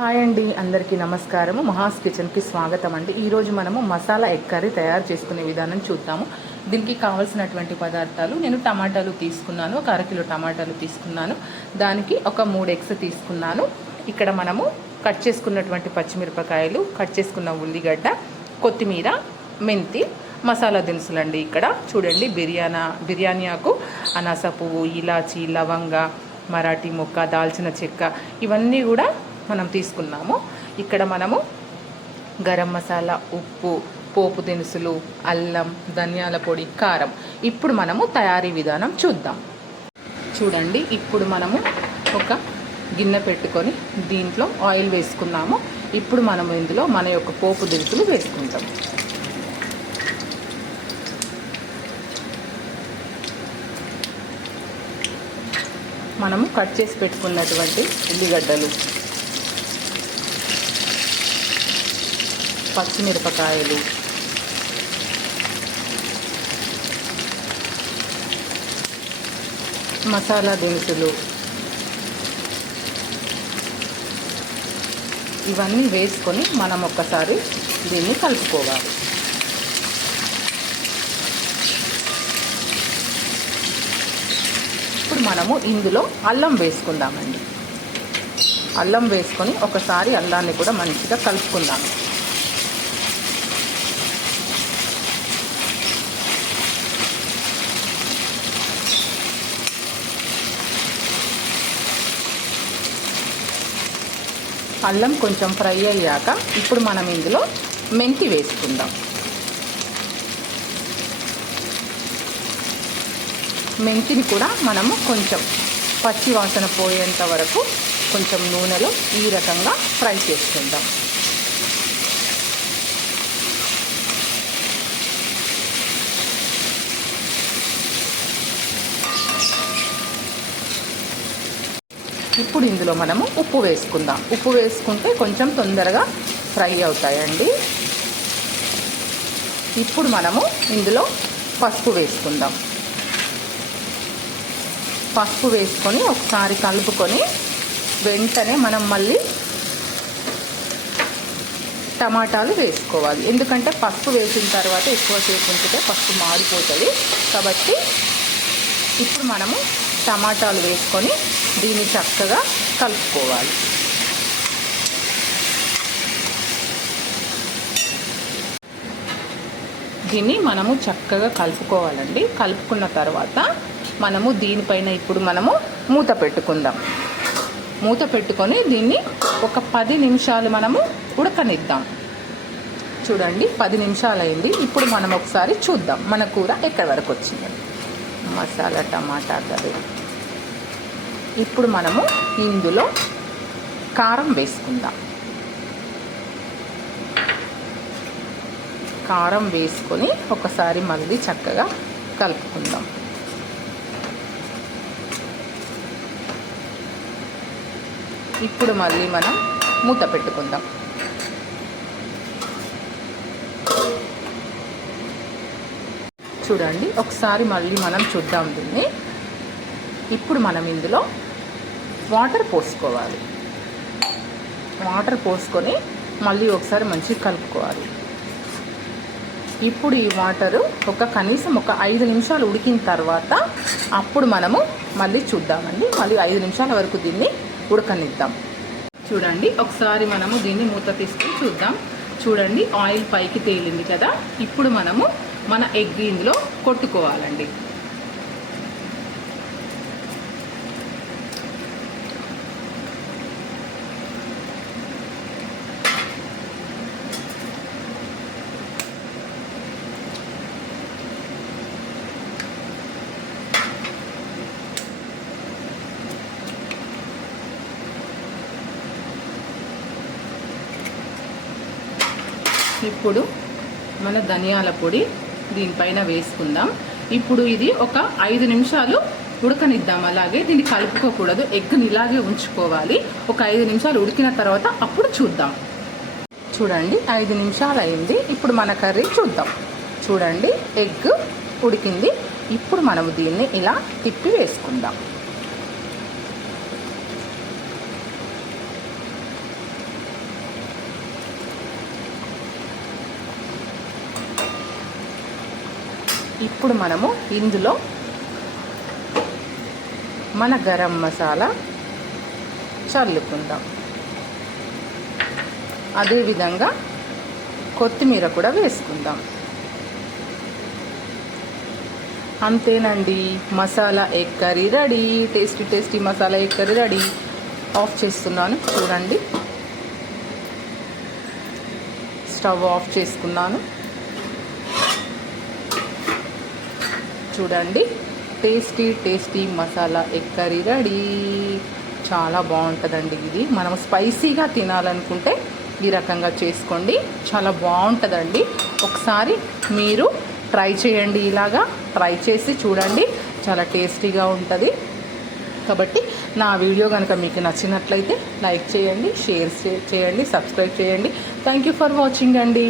Hi అండి, అందరికీ నమస్కారము. మహాస్ కిచెన్కి స్వాగతం అండి. ఈరోజు మనము మసాలా ఎగ్ కర్రీ తయారు చేసుకునే విధానం చూద్దాము. దీనికి కావాల్సినటువంటి పదార్థాలు, నేను టమాటాలు తీసుకున్నాను, ఒక అరకిలో టమాటాలు తీసుకున్నాను. దానికి ఒక 3 ఎగ్స్ తీసుకున్నాను. ఇక్కడ మనము కట్ చేసుకున్నటువంటి పచ్చిమిరపకాయలు, కట్ చేసుకున్న ఉల్లిగడ్డ, కొత్తిమీర, మెంతి, మసాలా దినుసులు అండి. ఇక్కడ చూడండి, బిర్యానీ ఆకు, అనాస పువ్వు, ఇలాచి, లవంగ, మరాఠీ మొక్క, దాల్చిన చెక్క, ఇవన్నీ కూడా మనం తీసుకున్నాము. ఇక్కడ మనము గరం మసాలా, ఉప్పు, పోపు దినుసులు, అల్లం, ధనియాల పొడి, కారం. ఇప్పుడు మనము తయారీ విధానం చూద్దాం. చూడండి, ఇప్పుడు మనము ఒక గిన్నె పెట్టుకొని దీంట్లో ఆయిల్ వేసుకున్నాము. ఇప్పుడు మనము ఇందులో మన యొక్క పోపు దినుసులు వేసుకుంటాం. మనము కట్ చేసి పెట్టుకున్నటువంటి ఉల్లిగడ్డలు, పచ్చిమిరపకాయలు, మసాలా దినుసులు ఇవన్నీ వేసుకొని మనం ఒక్కసారి దీన్ని కలుపుకోవాలి. ఇప్పుడు మనము ఇందులో అల్లం వేసుకుందామండి. అల్లం వేసుకొని ఒకసారి అల్లాన్ని కూడా మంచిగా కలుపుకుందాం. అల్లం కొంచెం ఫ్రై అయ్యాక ఇప్పుడు మనం ఇందులో మెంతి వేసుకుందాం. మెంతిని కూడా మనము కొంచెం పచ్చి వాసన పోయేంత వరకు కొంచెం నూనెలో ఈ రకంగా ఫ్రై చేసుకుందాం. ఇప్పుడు ఇందులో మనము ఉప్పు వేసుకుందాం. ఉప్పు వేసుకుంటే కొంచెం తొందరగా ఫ్రై అవుతాయండి. ఇప్పుడు మనము ఇందులో పసుపు వేసుకుందాం. పసుపు వేసుకొని ఒకసారి కలుపుకొని వెంటనే మనం మళ్ళీ టమాటాలు వేసుకోవాలి. ఎందుకంటే పసుపు వేసిన తర్వాత ఎక్కువసేపు ఉంచితే పసుపు మాడిపోతుంది. కాబట్టి ఇప్పుడు మనము టమాటాలు వేసుకొని దీన్ని చక్కగా కలుపుకోవాలి. దీన్ని మనము చక్కగా కలుపుకోవాలండి. కలుపుకున్న తర్వాత మనము దీనిపైన ఇప్పుడు మనము మూత పెట్టుకుందాం. మూత పెట్టుకొని దీన్ని ఒక 10 నిమిషాలు మనము ఉడకనిద్దాం. చూడండి, 10 నిమిషాలు అయింది. ఇప్పుడు మనం ఒకసారి చూద్దాం మన కూర ఎక్కడి వరకు వచ్చింది. మసాలా టమాటా కర్రీ. ఇప్పుడు మనము ఇందులో కారం వేసుకుందాం. కారం వేసుకొని ఒకసారి మళ్ళీ చక్కగా కలుపుకుందాం. ఇప్పుడు మళ్ళీ మనం మూత పెట్టుకుందాం. చూడండి, ఒకసారి మళ్ళీ మనం చూద్దాం దీన్ని. ఇప్పుడు మనం ఇందులో వాటర్ పోసుకోవాలి. వాటర్ పోసుకొని మళ్ళీ ఒకసారి మంచిగా కలుపుకోవాలి. ఇప్పుడు ఈ వాటరు కనీసం ఒక 5 నిమిషాలు ఉడికిన తర్వాత అప్పుడు మనము మళ్ళీ చూద్దామండి. మళ్ళీ 5 నిమిషాల వరకు దీన్ని ఉడకనిద్దాం. చూడండి, ఒకసారి మనము దీన్ని మూత తీసుకొని చూద్దాం. చూడండి, ఆయిల్ పైకి తేలింది కదా. ఇప్పుడు మనము మన ఎగ్ ఇందులో కొట్టుకోవాలండి. ఇప్పుడు మన ధనియాల పొడి దీనిపైన వేసుకుందాం. ఇప్పుడు ఇది ఒక 5 నిమిషాలు ఉడకనిద్దాం. అలాగే దీన్ని కలుపుకోకూడదు, ఎగ్ని ఇలాగే ఉంచుకోవాలి. ఒక 5 నిమిషాలు ఉడికిన తర్వాత అప్పుడు చూద్దాం. చూడండి, 5 నిమిషాలు అయింది. ఇప్పుడు మన కర్రీ చూద్దాం. చూడండి, ఎగ్ ఉడికింది. ఇప్పుడు మనము దీన్ని ఇలా తిప్పి వేసుకుందాం. ఇప్పుడు మనము ఇందులో మన గరం మసాలా చల్లుకుందాం. అదేవిధంగా కొత్తిమీర కూడా వేసుకుందాం. అంతేనండి, masala egg curry ready. Tasty tasty masala egg curry ready. Of చేస్తున్నాను. చూడండి, స్టవ్ ఆఫ్ చేసుకున్నాను. చూడండి, tasty tasty masala egg curry ready. చాలా బాగుంటుందండి ఇది. మనం స్పైసీగా తినాలనుకుంటే ఈ రకంగా చేసుకోండి, చాలా బాగుంటుందండి. ఒకసారి మీరు ట్రై చేయండి, ఇలాగా ట్రై చేసి చూడండి, చాలా టేస్టీగా ఉంటుంది. కాబట్టి నా వీడియో కనుక మీకు నచ్చినట్లయితే లైక్ చేయండి, షేర్ చేయండి, సబ్స్క్రైబ్ చేయండి. థ్యాంక్ యూ ఫర్ వాచింగ్ అండి.